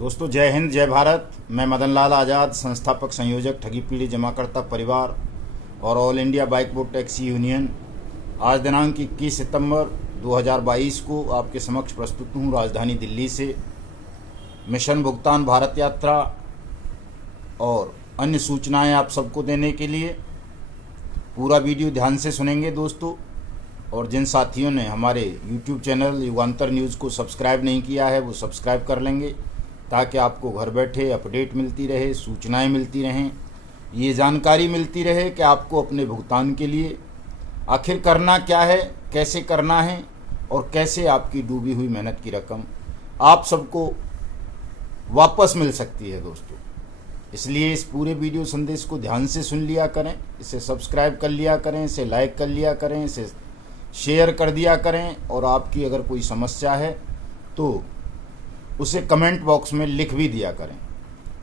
दोस्तों जय हिंद जय भारत। मैं मदन लाल आज़ाद, संस्थापक संयोजक ठगी पीढ़ी जमाकर्ता परिवार और all India bike board taxi union, आज दिनांक 21 सितंबर 2022 को आपके समक्ष प्रस्तुत हूँ राजधानी दिल्ली से। मिशन भुगतान भारत यात्रा और अन्य सूचनाएं आप सबको देने के लिए पूरा वीडियो ध्यान से सुनेंगे दोस्तों। और जिन साथियों ने हमारे YouTube चैनल युगांतर न्यूज़ को सब्सक्राइब नहीं किया है वो सब्सक्राइब कर लेंगे, ताकि आपको घर बैठे अपडेट मिलती रहे, सूचनाएं मिलती रहें, ये जानकारी मिलती रहे कि आपको अपने भुगतान के लिए आखिर करना क्या है, कैसे करना है और कैसे आपकी डूबी हुई मेहनत की रकम आप सबको वापस मिल सकती है दोस्तों। इसलिए इस पूरे वीडियो संदेश को ध्यान से सुन लिया करें, इसे सब्सक्राइब कर लिया करें, इसे लाइक कर लिया करें, इसे शेयर कर दिया करें। और आपकी अगर कोई समस्या है तो उसे कमेंट बॉक्स में लिख भी दिया करें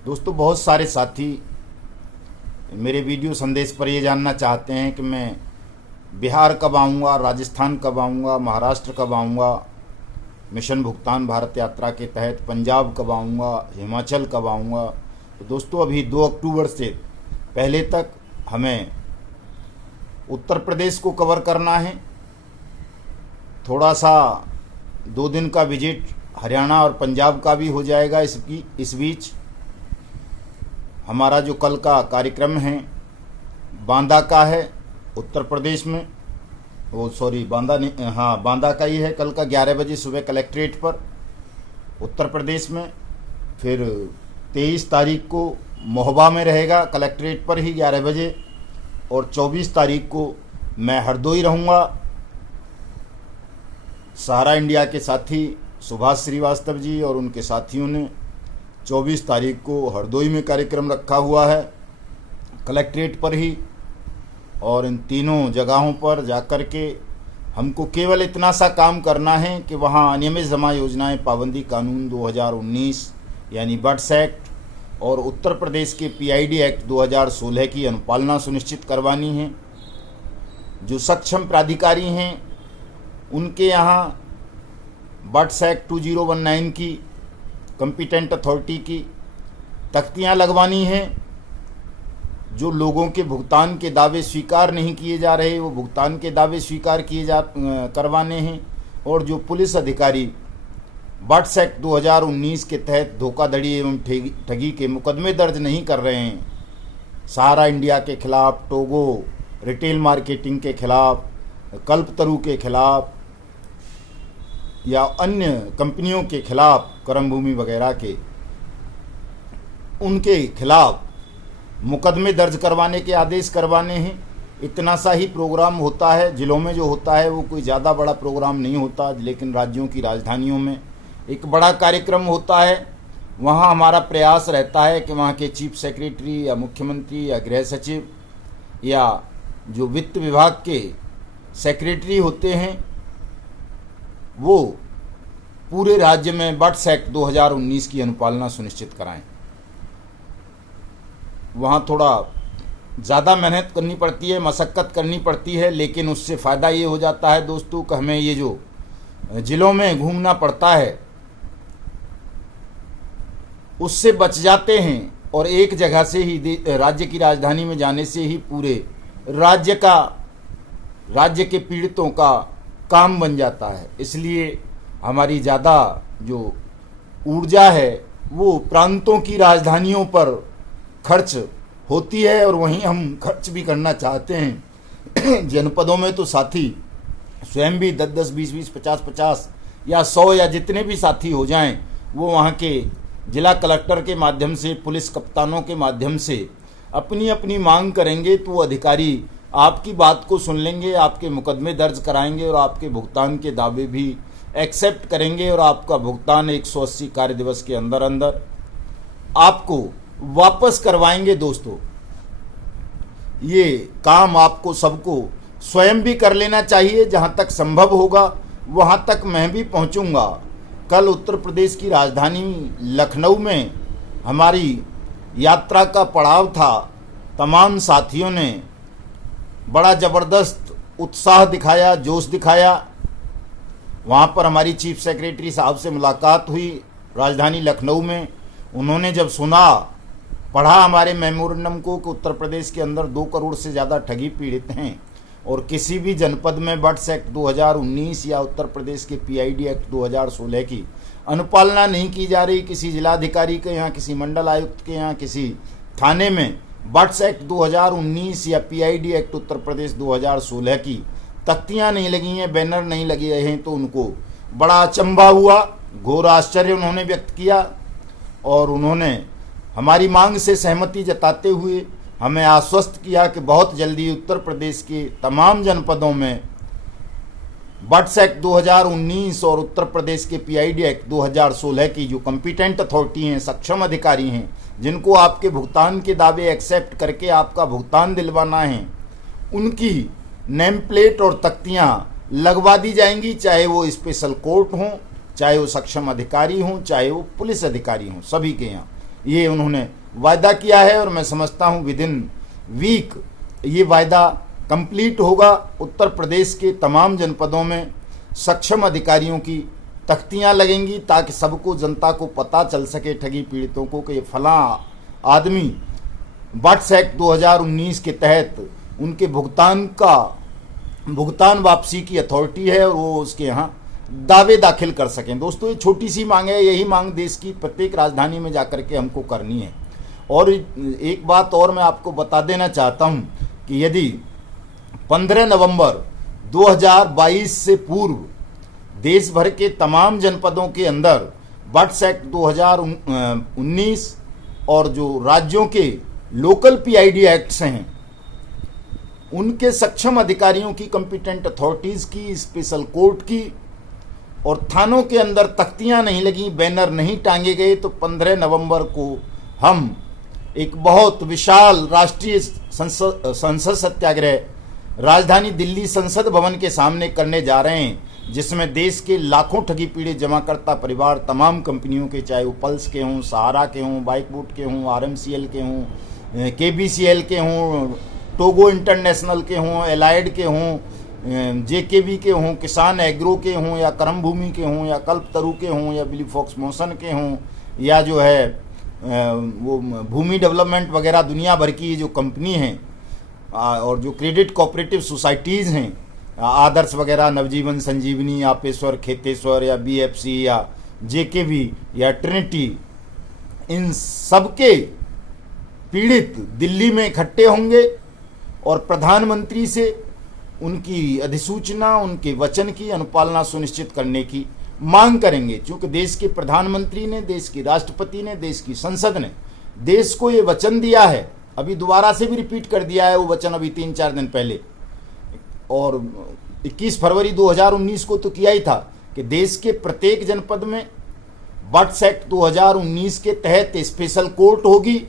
दोस्तों। बहुत सारे साथी मेरे वीडियो संदेश पर ये जानना चाहते हैं कि मैं बिहार कब आऊँगा, राजस्थान कब आऊँगा, महाराष्ट्र कब आऊँगा, मिशन भुगतान भारत यात्रा के तहत पंजाब कब आऊँगा, हिमाचल कब आऊँगा। तो दोस्तों अभी 2 अक्टूबर से पहले तक हमें उत्तर प्रदेश को कवर करना है, थोड़ा सा 2 दिन का विजिट हरियाणा और पंजाब का भी हो जाएगा। इस बीच हमारा जो कल का कार्यक्रम है बांदा का है उत्तर प्रदेश में, बांदा नहीं, हाँ बांदा का ही है कल का 11 बजे सुबह कलेक्ट्रेट पर उत्तर प्रदेश में। फिर 23 तारीख को मोहबा में रहेगा कलेक्ट्रेट पर ही 11 बजे। और 24 तारीख को मैं हरदोई रहूँगा। सहारा इंडिया के साथी सुभाष श्रीवास्तव जी और उनके साथियों ने 24 तारीख को हरदोई में कार्यक्रम रखा हुआ है कलेक्ट्रेट पर ही। और इन तीनों जगहों पर जाकर के हमको केवल इतना सा काम करना है कि वहाँ अनियमित जमा योजनाएं पाबंदी कानून 2019 यानी बट्स एक्ट और उत्तर प्रदेश के PID एक्ट 2016 की अनुपालना सुनिश्चित करवानी है। जो सक्षम प्राधिकारी हैं उनके यहाँ बट्स एक्ट 2019 की कॉम्पिटेंट अथॉरिटी की तख्तियाँ लगवानी हैं। जो लोगों के भुगतान के दावे स्वीकार नहीं किए जा रहे वो भुगतान के दावे स्वीकार करवाने हैं। और जो पुलिस अधिकारी बट्स एक्ट 2019 के तहत धोखाधड़ी एवं ठगी के मुकदमे दर्ज नहीं कर रहे हैं, सहारा इंडिया के खिलाफ, टोगो रिटेल मार्केटिंग के खिलाफ, कल्पतरु के खिलाफ या अन्य कंपनियों के खिलाफ, कर्मभूमि वगैरह के, उनके खिलाफ मुकदमे दर्ज करवाने के आदेश करवाने हैं। इतना सा ही प्रोग्राम होता है। जिलों में जो होता है वो कोई ज़्यादा बड़ा प्रोग्राम नहीं होता, लेकिन राज्यों की राजधानियों में एक बड़ा कार्यक्रम होता है। वहाँ हमारा प्रयास रहता है कि वहाँ के चीफ सेक्रेटरी या मुख्यमंत्री या गृह सचिव या जो वित्त विभाग के सेक्रेटरी होते हैं वो पूरे राज्य में बट्स एक्ट 2019 की अनुपालना सुनिश्चित कराएं। वहाँ थोड़ा ज़्यादा मेहनत करनी पड़ती है, मशक्क़त करनी पड़ती है, लेकिन उससे फ़ायदा ये हो जाता है दोस्तों कि हमें ये जो ज़िलों में घूमना पड़ता है उससे बच जाते हैं। और एक जगह से ही राज्य की राजधानी में जाने से ही पूरे राज्य के पीड़ितों का काम बन जाता है। इसलिए हमारी ज़्यादा जो ऊर्जा है वो प्रांतों की राजधानियों पर खर्च होती है और वहीं हम खर्च भी करना चाहते हैं। जनपदों में तो साथी स्वयं भी 10-10, 20-20, 50-50 या 100 या जितने भी साथी हो जाएं, वो वहाँ के जिला कलेक्टर के माध्यम से, पुलिस कप्तानों के माध्यम से अपनी अपनी मांग करेंगे तो वो अधिकारी आपकी बात को सुन लेंगे, आपके मुकदमे दर्ज कराएंगे और आपके भुगतान के दावे भी एक्सेप्ट करेंगे और आपका भुगतान 180 कार्य दिवस के अंदर अंदर आपको वापस करवाएंगे दोस्तों। ये काम आपको सबको स्वयं भी कर लेना चाहिए। जहाँ तक संभव होगा वहाँ तक मैं भी पहुँचूँगा। कल उत्तर प्रदेश की राजधानी लखनऊ में हमारी यात्रा का पड़ाव था। तमाम साथियों ने बड़ा ज़बरदस्त उत्साह दिखाया, जोश दिखाया। वहाँ पर हमारी चीफ सेक्रेटरी साहब से मुलाकात हुई राजधानी लखनऊ में। उन्होंने जब सुना, पढ़ा हमारे मेमोरेंडम को कि उत्तर प्रदेश के अंदर 2 करोड़ से ज़्यादा ठगी पीड़ित हैं और किसी भी जनपद में बट्स एक्ट 2019 या उत्तर प्रदेश के पीआईडी एक्ट 2016 की अनुपालना नहीं की जा रही, किसी जिलाधिकारी के यहाँ, किसी मंडल आयुक्त के यहाँ, किसी थाने में बट्स एक्ट 2019 या पीआईडी एक्ट उत्तर प्रदेश 2016 की तख्तियाँ नहीं लगी हैं, बैनर नहीं लगे हैं, तो उनको बड़ा अचंभा हुआ, घोर आश्चर्य उन्होंने व्यक्त किया और उन्होंने हमारी मांग से सहमति जताते हुए हमें आश्वस्त किया कि बहुत जल्दी उत्तर प्रदेश के तमाम जनपदों में बट्स एक्ट 2019 और उत्तर प्रदेश के पीआईडी एक्ट 2016 की जो कॉम्पिटेंट अथॉरिटी हैं, सक्षम अधिकारी हैं, जिनको आपके भुगतान के दावे एक्सेप्ट करके आपका भुगतान दिलवाना है, उनकी नेम प्लेट और तख्तियाँ लगवा दी जाएंगी, चाहे वो स्पेशल कोर्ट हों, चाहे वो सक्षम अधिकारी हों, चाहे वो पुलिस अधिकारी हों, सभी के यहाँ ये उन्होंने वायदा किया है और मैं समझता हूँ विद इन वीक ये वायदा कंप्लीट होगा। उत्तर प्रदेश के तमाम जनपदों में सक्षम अधिकारियों की तख्तियाँ लगेंगी ताकि सबको, जनता को पता चल सके, ठगी पीड़ितों को, कि फलां आदमी बट्स एक्ट 2019 के तहत उनके भुगतान वापसी की अथॉरिटी है और वो उसके यहाँ दावे दाखिल कर सकें। दोस्तों, ये छोटी सी मांग है, यही मांग देश की प्रत्येक राजधानी में जाकर के हमको करनी है। और एक बात और मैं आपको बता देना चाहता हूं कि यदि 15 नवंबर 2022 से पूर्व देश भर के तमाम जनपदों के अंदर बट्स एक्ट 2019 और जो राज्यों के लोकल पीआईडी एक्ट्स हैं उनके सक्षम अधिकारियों की, कॉम्पिटेंट अथॉरिटीज़ की, स्पेशल कोर्ट की और थानों के अंदर तख्तियां नहीं लगी, बैनर नहीं टांगे गए, तो 15 नवंबर को हम एक बहुत विशाल राष्ट्रीय संसद सत्याग्रह राजधानी दिल्ली संसद भवन के सामने करने जा रहे हैं, जिसमें देश के लाखों ठगी पीड़ित जमाकर्ता परिवार, तमाम कंपनियों के, चाहे वो पल्स के हों, सहारा के हों, बाइक बूट के हों, आरएमसीएल के हों, केबीसीएल के हों, टोगो इंटरनेशनल के हों, एलाइड के हों, जेकेबी के हों, किसान एग्रो के हों, या करम भूमि के हों, या कल्पतरु के हों, या बिलीफॉक्स मोशन के हों, या जो है वो भूमि डेवलपमेंट वगैरह दुनिया भर की जो कंपनी हैं और जो क्रेडिट कोऑपरेटिव सोसाइटीज़ हैं, आदर्श वगैरह, नवजीवन, संजीवनी, आपेश्वर, खेतेश्वर, या बीएफसी, या जेकेबी, या ट्रिनिटी, इन सबके पीड़ित दिल्ली में इकट्ठे होंगे और प्रधानमंत्री से उनकी अधिसूचना, उनके वचन की अनुपालना सुनिश्चित करने की मांग करेंगे। क्योंकि देश के प्रधानमंत्री ने, देश की राष्ट्रपति ने, देश की संसद ने देश को ये वचन दिया है, अभी दोबारा से भी रिपीट कर दिया है वो वचन अभी 3-4 दिन पहले, और 21 फरवरी 2019 को तो किया ही था, कि देश के प्रत्येक जनपद में बट्स एक्ट 2019 के तहत स्पेशल कोर्ट होगी,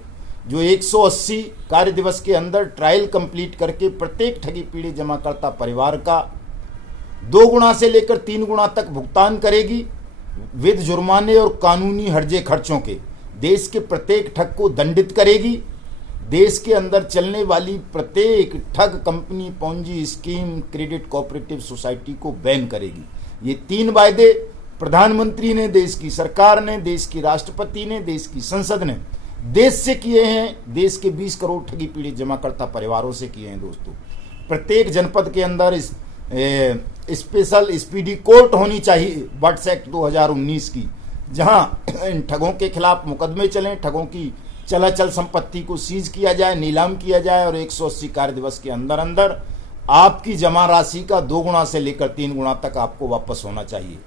जो 180 कार्य दिवस के अंदर ट्रायल कंप्लीट करके प्रत्येक ठगी पीड़ित जमाकर्ता परिवार का 2 गुना से लेकर 3 गुना तक भुगतान करेगी, विद जुर्माने और कानूनी हर्जे खर्चों के। देश के प्रत्येक ठग को दंडित करेगी, देश के अंदर चलने वाली प्रत्येक ठग company, Ponzi scheme, credit cooperative society को बैन करेगी। ये 3 वायदे प्रधानमंत्री ने, देश की सरकार ने, देश की राष्ट्रपति ने, देश की संसद ने देश से किए हैं, देश के 20 करोड़ ठगी पीड़ित जमाकर्ता परिवारों से किए हैं। दोस्तों, प्रत्येक जनपद के अंदर स्पेशल स्पीडी कोर्ट होनी चाहिए बट्स एक्ट 2019 की, जहां इन ठगों के खिलाफ मुकदमे चलें, ठगों की चलाचल संपत्ति को सीज किया जाए, नीलाम किया जाए और 180 कार्य दिवस के अंदर अंदर आपकी जमा राशि का 2 गुना से लेकर 3 गुना तक आपको वापस होना चाहिए।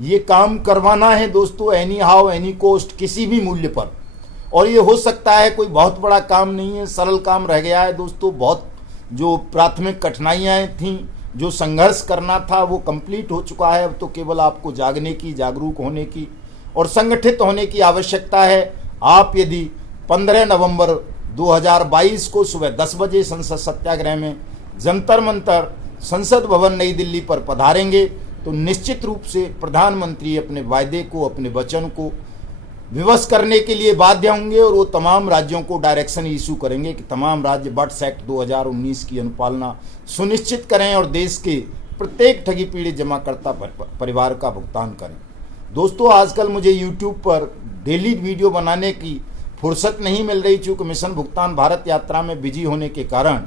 ये काम करवाना है दोस्तों, एनी हाउ एनी कोस्ट, किसी भी मूल्य पर। और ये हो सकता है कोई बहुत बड़ा काम नहीं है, सरल काम रह गया है दोस्तों। बहुत जो प्राथमिक कठिनाइयाँ थीं, जो संघर्ष करना था, वो कंप्लीट हो चुका है। अब तो केवल आपको जागने की, जागरूक होने की और संगठित होने की आवश्यकता है। आप यदि 15 नवंबर 2022 को सुबह 10 बजे संसद सत्याग्रह में जंतर मंतर संसद भवन नई दिल्ली पर पधारेंगे तो निश्चित रूप से प्रधानमंत्री अपने वायदे को, अपने वचन को विवश करने के लिए बाध्य होंगे और वो तमाम राज्यों को डायरेक्शन इशू करेंगे कि तमाम राज्य बट्स एक्ट 2019 की अनुपालना सुनिश्चित करें और देश के प्रत्येक ठगी पीड़ित जमाकर्ता परिवार का भुगतान करें। दोस्तों आजकल मुझे YouTube पर डेली वीडियो बनाने की फुर्सत नहीं मिल रही, चूँकि मिशन भुगतान भारत यात्रा में बिजी होने के कारण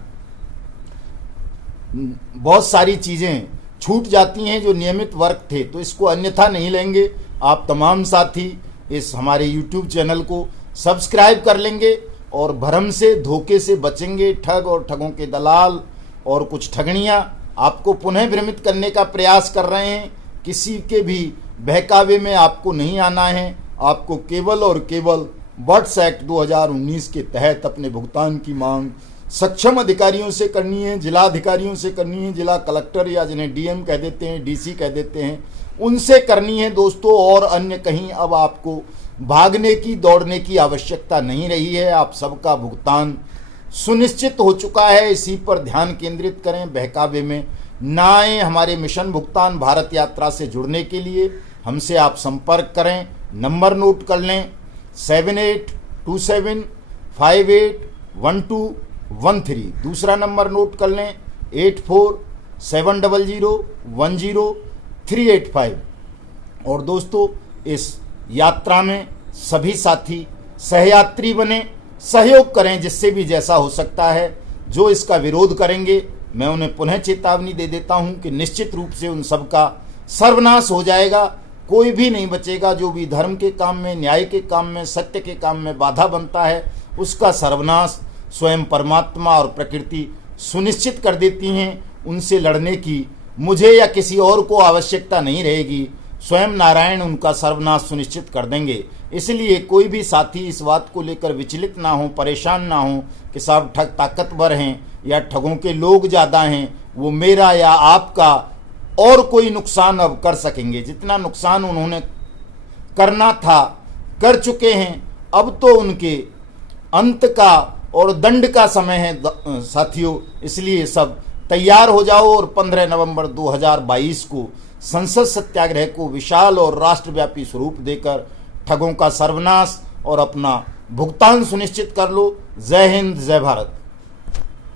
बहुत सारी चीज़ें छूट जाती हैं जो नियमित वर्क थे, तो इसको अन्यथा नहीं लेंगे। आप तमाम साथी इस हमारे YouTube चैनल को सब्सक्राइब कर लेंगे और भ्रम से धोखे से बचेंगे। ठग और ठगों के दलाल और कुछ ठगनियाँ आपको पुनः भ्रमित करने का प्रयास कर रहे हैं। किसी के भी बहकावे में आपको नहीं आना है। आपको केवल और केवल बर्ड्स एक्ट 2019 के तहत अपने भुगतान की मांग सक्षम अधिकारियों से करनी है, जिला अधिकारियों से करनी है, जिला कलेक्टर या जिन्हें डीएम कह देते हैं, डीसी कह देते हैं, उनसे करनी है दोस्तों। और अन्य कहीं अब आपको भागने की दौड़ने की आवश्यकता नहीं रही है। आप सबका भुगतान सुनिश्चित हो चुका है। इसी पर ध्यान केंद्रित करें, बहकावे में ना आए। हमारे मिशन भुगतान भारत यात्रा से जुड़ने के लिए हमसे आप संपर्क करें। नंबर नोट कर लें 7827581213। दूसरा नंबर नोट कर लें 8470010385। और दोस्तों इस यात्रा में सभी साथी सहयात्री बने, सहयोग करें जिससे भी जैसा हो सकता है। जो इसका विरोध करेंगे मैं उन्हें पुनः चेतावनी दे देता हूं कि निश्चित रूप से उन सब का सर्वनाश हो जाएगा। कोई भी नहीं बचेगा। जो भी धर्म के काम में, न्याय के काम में, सत्य के काम में बाधा बनता है, उसका सर्वनाश स्वयं परमात्मा और प्रकृति सुनिश्चित कर देती हैं। उनसे लड़ने की मुझे या किसी और को आवश्यकता नहीं रहेगी। स्वयं नारायण उनका सर्वनाश सुनिश्चित कर देंगे। इसलिए कोई भी साथी इस बात को लेकर विचलित ना हो, परेशान ना हो कि साहब ठग ताकतवर हैं या ठगों के लोग ज़्यादा हैं, वो मेरा या आपका और कोई नुकसान अब कर सकेंगे। जितना नुकसान उन्होंने करना था कर चुके हैं। अब तो उनके अंत का और दंड का समय है साथियों। इसलिए सब तैयार हो जाओ और 15 नवंबर 2022 को संसद सत्याग्रह को विशाल और राष्ट्रव्यापी स्वरूप देकर ठगों का सर्वनाश और अपना भुगतान सुनिश्चित कर लो। जय हिंद, जय भारत।